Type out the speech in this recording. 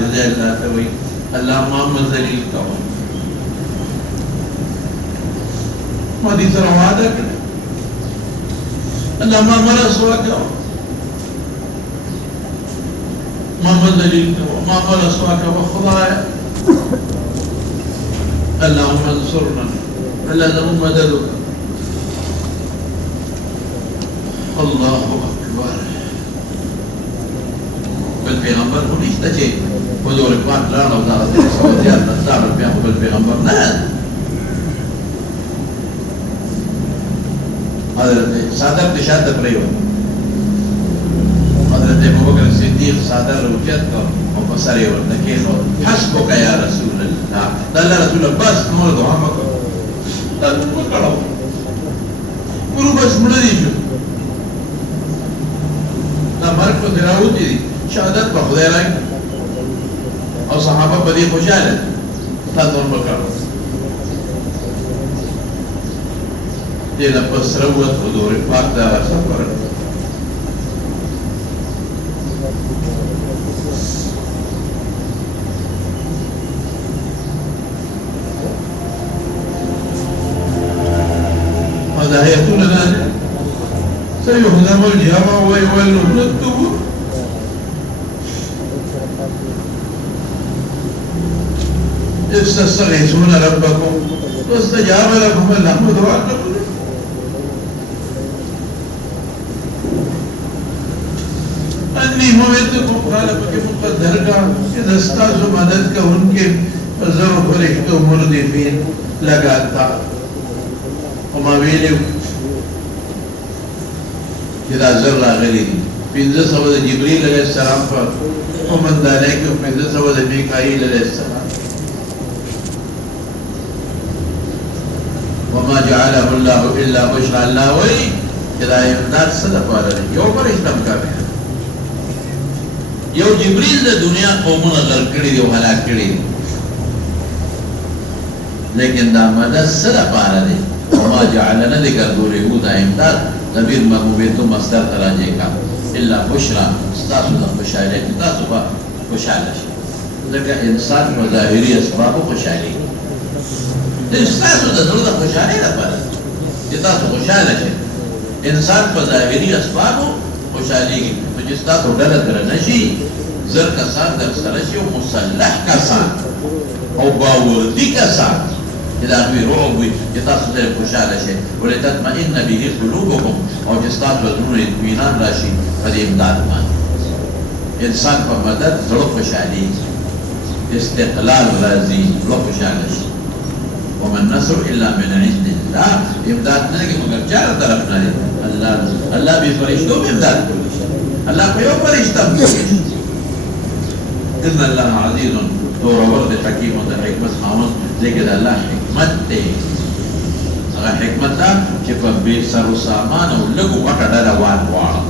حافظ اللہ توئی اللہ محمد ذلیل کہو مدی سر وعدہ کرے اللہ محمد رسول کہو محمد ذلیل کہو محمد رسول کہو خدا ہے اللہم انصرنا اللہ زمان مدد کر اللہ اکبر بل پیغمبر کو نہیں تچے حضور پاک لانا و دارت سعودیات نزار پیغمبر بل پیغمبر نا حضرت صادر تشادت رہی ہو حضرت ابوبکر صدیق صادر روچت کا وفسری ورنکین و حسبک یا رسول اللہ اللہ رسول اللہ بس نور دعا مکر اللہ مکرو مرو بس مردی شو نا مرک کو دراؤتی دی شہادت با خدای رائے اور صحابہ بدی خوشحال ہے تا دور مکرو دینا پس روت حضور پاک دا سفر هدايتنا لنا سيهزم الجمع ويولون الدبر استستغيثون ربكم واستجاب لكم اللهم دعاءكم انی مویدکم غالب کے مقدر کا اذا استاذ مدد کا ان کے ذر فرشتو مردفین لگاتا وما ویلیو جدا ذر راغلی دی پینزہ سواد جبریل علیہ السلام پر ومن دانے کیوں پینزہ سواد میکائیل علیہ السلام وما جعلہ اللہ الا بشرا اللہ وی جدا امداد صدق والا رہی یو پر اشتم کا بہن یو جبریل دے دنیا قومون غرق کری دی و حلاک کری دی لیکن دا مدد صدق والا رہی وما جعلنا ذکر دوری ہوتا امداد ضمیر مرمومیتو مصدر تراجے کا اللہ بشرا ستاسو دا خوشحالی ستاسو با خوشحالی شد لیکن انسان کو ظاہری اسباب خوشحالی ستاسو دا ضرور دا خوشحالی دا پالا ستاسو خوشحالی شد انسان کو ظاہری اسباب خوشحالی کی تو جستاسو ڈرد رنشی زر کسان در سرشی و مسلح کسان او باوردی کسان إذا روحوا يتصل الخشالة شيء ولتطمئن به قلوبكم أو جستات وزنون اطمئنان راشي هذه إمداد مان إنسان فمدد ظروف خشالي استقلال رازي ظروف خشالة شيء ومن نصر إلا من عند الله إمداد نلقي مگر چار طرف نالي الله بفرشتو بإمداد كل شيء الله بيو فرشتو إذن الله عزيز دور ورد حكيم و در حکمت خاون لیکن اللہ حکمت دے اگر حکمت دا چپا بے سر و سامان و لگو وقت ڈالا وان وارا